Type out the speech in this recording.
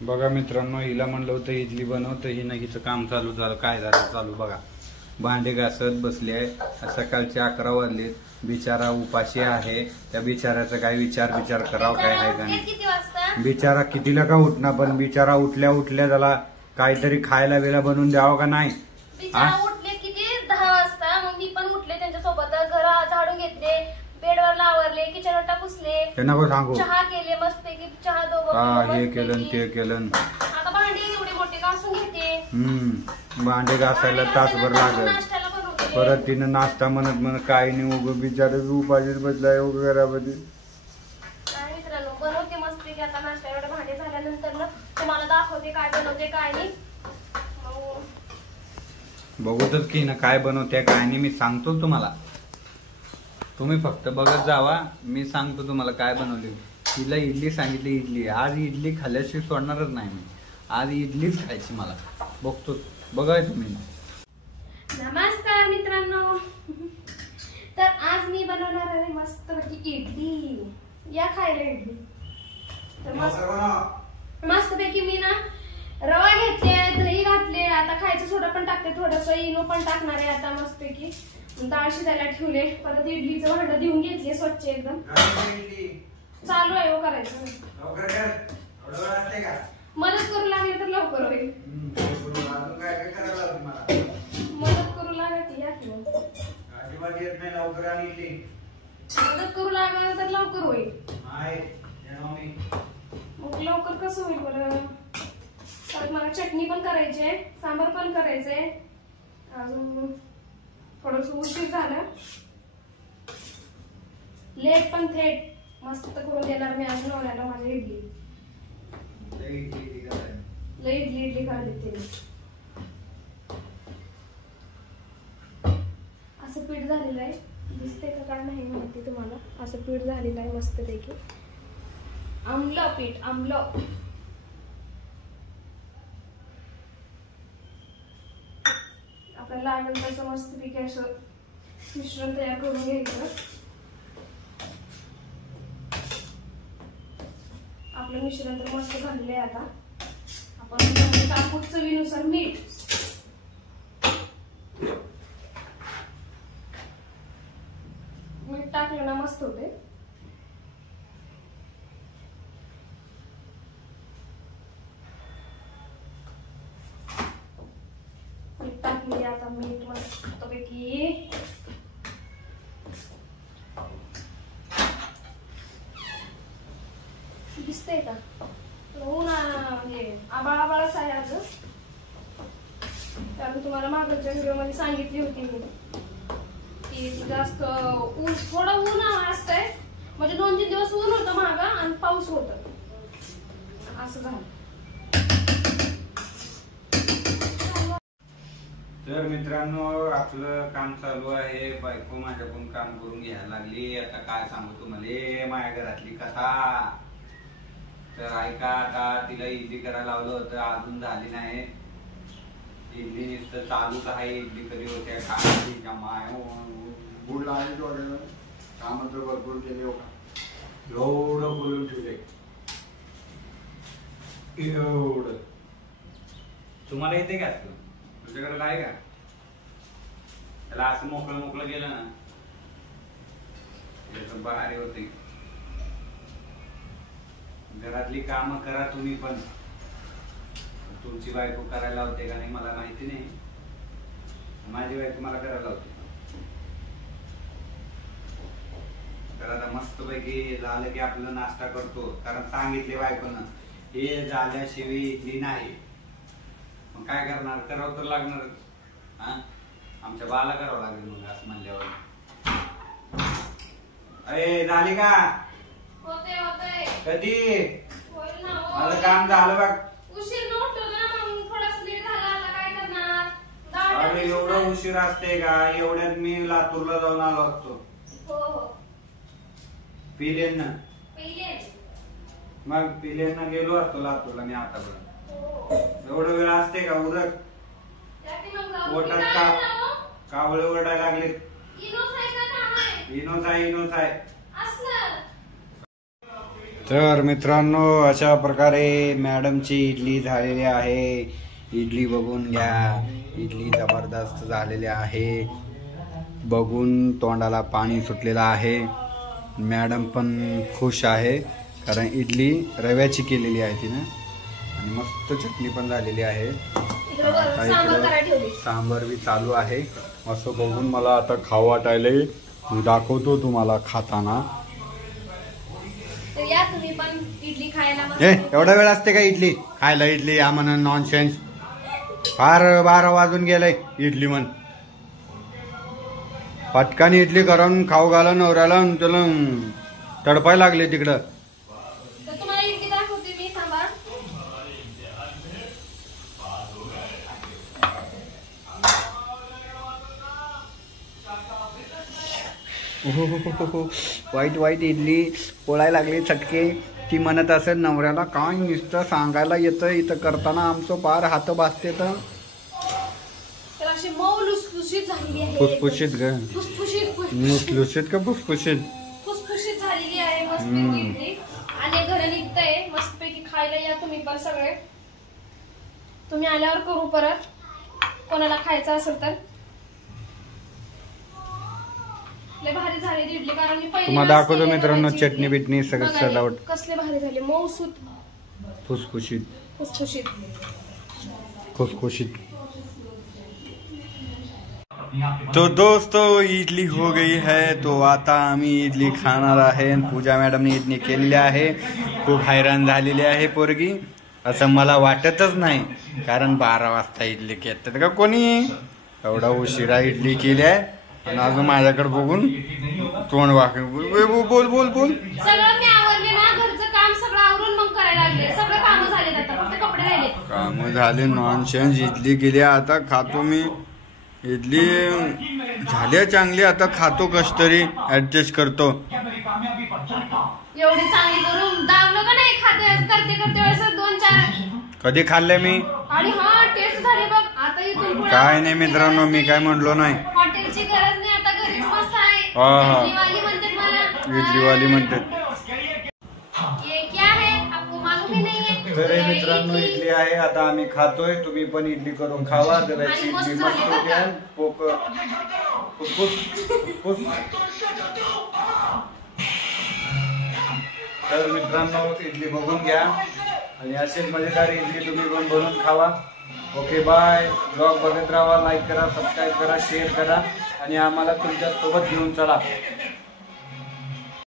बघा मित्रांनो, हिला म्हणलं होतं इडली बनव तर हिनं हिचं काम चालू झालं. काय झालं चालू बघा. भांडे घासत बसले आहे. सकाळचे 11 वाजले. बिचारा उपाशी आहे. त्या बिचाराचा काय विचार करावं काय आहे का नाही. बिचारा कितीला का उठणार, पण बिचारा उठल्या उठल्या त्याला काहीतरी खायला वेळा बनवून द्यावं का नाही. उठले किती 10 वाजता. मग मी पण उठले त्यांच्यासोबत. घर झाडून घेतले, बेडवर आवरले, किचन वाटा पुसले, त्यांना सांगू चहा केले मस्तपैकी. चहा दोघं हे केलं ते केलं. आता भांडी एवढी मोठी घासून घेते. भांडे घासायला तासभर लागत. परत तिनं नाश्ता म्हणत काय नाही. उगं बिचारे उपाशीच बसलाय उगं घरामध्ये. काय मित्रांनो, बनवते मस्तपैकी आता नाश्ता. एवढे भांडे झाल्यानंतर तुम्हाला दाखवते काय बनवते काय नाही. बघतच की ना काय बनवते काय नाही. मी सांगतो तुम्हाला, तुम्ही फक्त बघत जावा. मी सांगतो तुम्हाला काय बनवली. तिला इडली सांगितली. इडली आज इडली खाल्ल्याशिवाय सोडणारच नाही मी. आज इडलीच खायची मला. बघतो बघाय तुम्ही. नमस्कार मित्रांनो. तर आज मी बनवणार आहे मस्तपैकी इडली. या खायला इडली. तर मस्तपैकी मी ना रवा घेतले, दही घातले, आता खायचं सोडा पण टाकते, थोडस इनो पण टाकणार आहे आता मस्तपैकी. डाळ शिजायला ठेवले. परत इडलीचं भांड देऊन घेतले स्वच्छ एकदम. चालू आहे करायचं. मदत करू लागली तर लवकर होईल. मदत करू लागली या की मदत करू लागलं तर लवकर होईल. मग लवकर कसं होईल बरं. परत मला चटणी पण करायची आहे, सांबार पण करायचंय. अजून थोडस उशीर झालं. लेट पण थेट मस्त करून देणार मी आज नवऱ्याला माझी इडली. लई इडली करा देते. असं पीठ झालेलं आहे. दिसते का काय नाही माहिती तुम्हाला. असं पीठ झालेलं आहे मस्तपैकी. आमलं पीठ आमलं. आपल्याला लागेल तसं मस्तपैकी असं मिश्रण तयार करून घ्यायचं. आपलं मिश्रण तर मस्त झालेलं आहे. आता आपण टाकू चवीनुसार मीठ. मीठ टाकलं ना मस्त होते. मीठ टाकली. आता मीठ मस्तपैकी दिसतंय का. ऊन म्हणजे आबाळच आहे आज. कारण तुम्हाला मागच्या व्हिडिओ मध्ये सांगितली होती मी की जास्त ऊन, थोडं ऊन असतंय. म्हणजे 2-3 दिवस ऊन होतं मागं आणि पाऊस होत असं झालं. तर मित्रांनो, आपलं काम चालू आहे. बायको माझ्याकडून काम करून घ्यायला लागली. आता काय सांगू तुम्हाला माझ्या घरातली कथा. तर ऐका, आता तिला इडली करायला लावलं होतं, अजून झाली नाही. इडली नुसतं चालूच आहे. इडली कधी होत्या काय माय गुड लागले वगैरे. काम तर भरपूर केले होता. एवढं बोलून ठेवले एवढं. तुम्हाला येते का तुझ्याकडे काय का. त्याला असं मोकळं गेलं ना त्याचं भारी होते. घरातली कामं करा तुम्ही पण. तुमची बायको करायला होते का नाही मला माहिती नाही. माझी बायको मला करायला होते. तर आता मस्तपैकी झालं की आपलं नाश्ता करतो. कारण सांगितले बायकोनं हे झाल्याशिवाय इडली नाही. मग काय करणार, करावं तर लागणार. हा, आमच्या बाला करावं लागेल मग असं म्हणल्यावर. अरे झाली का. कधी माझं काम झालं बघ. उशीर नव्हतं ना, मग थोडासा लेट झाला. आता काय करणार. अरे एवढं उशीर असते का. एवढ्यात मी लातूरला जाऊन आलो असतो. पिलेन ना. मग पिलेन गेलो असतो लातूरला मी आतापर्यंत. एवढं वेळ असते का. उरक पोटात कावळे ओरडायला लागले. इनोच आहे. तर मित्रांनो अशा प्रकारे मॅडमची इडली झालेली आहे. इडली बघून घ्या. इडली जबरदस्त झालेली आहे. बघून तोंडाला पाणी सुटलेलं आहे. मॅडम पण खुश आहे कारण इडली रव्याची केलेली आहे तिने आणि मस्त चटणी पण झालेली आहे. आता इकडे सांबर बी चालू आहे. असं बघून मला आता खाऊ वाटायले. मी दाखवतो तुम्हाला खाताना. या तुम्ही पण इडली खायला. एवढा वेळ असते का इडली खायला? इडली या म्हण नॉनसेन्स. फार 12 वाजून गेलंय इडली म्हण. पटकानी इडली करून खाऊ घाला नवऱ्याला. त्याला तडपाय लागले तिकडं. तुम्हाला इडली दाखवते मी. थांबा. वाईट वाईट इडली पोळायला लागली चटके. ती म्हणत असेल नवऱ्याला काय नुसतं सांगायला येतं इथं करताना आमचं पार हात भासते. तर मऊ लुसलुशीत झालेली आहे. फुसफुशीत ग. लुसलुशीत का फुसफुशीत? फुसफुशीत झालेली आहे मस्त इडली. आणि घर निघतंय मस्तपैकी. खायला या तुम्ही पण सगळे. तुम्ही आल्यावर करू परत कोणाला खायचं असेल तर. लय भारी झालेली इडली कारण मी पहिली तुम्हाला दाखवतो मित्रांनो चटणी बिटणी सगळं सजावट. कसले भारी झाले. मऊसूत फुसफुशीत खुसखुशीत खुशखुशीत. तो दोस्तों इडली हो गई है. तो आता आम्ही इडली खाणार आहे. पूजा मॅडमने इडली केलेली आहे. खूप हैराण झालेली आहे पोरगी. असं मला वाटतच नाही कारण 12 वाजता इडली घेतात का कोणी? एवढा उशिरा इडली केली आहे आणि अजून माझ्याकडे बघून तोंड वाक. बोल बोल बोल. सगळं मी आवरले ना. घरचं काम सगळं आवरून मग करायला लागले. सगळे काम झाले. आता फक्त कपडे राहिले. काम झाले. नॉनसेन्स. इडली केली आता खातो मी. इडली झाल्या चांगली. आता खातो कश तरी ऍडजस्ट करतो. एवढी चांगली करून दावलं का नाही? खाते करते वेळेस 2-4 कधी खाल्ले मी. आणि हा टेस्ट झाली बघ. आता इथून पुढे काय नाही मित्रांनो मी काय म्हणलो नाही. हॉटेलची गरज नाही. आता घरीच मस्त आहे. इडलीवाली म्हणते मला. इडलीवाली म्हणते. ये क्या है आपको मालूम ही नहीं है. तर मित्रांनो इडली आहे आता आम्ही खातोय. तुम्ही पण इडली करून खावा. रव्याची इडली मस्त होती. पोक तर मित्रांनो इडली बघून घ्या आणि अशीच मजेदार इडली तुम्ही पण बनवून खावा. Okay bye. ब्लॉग बघत राहा. लाईक करा, सबस्क्राईब करा, शेअर करा आणि आम्हाला तुमच्या सोबत घेऊन चला.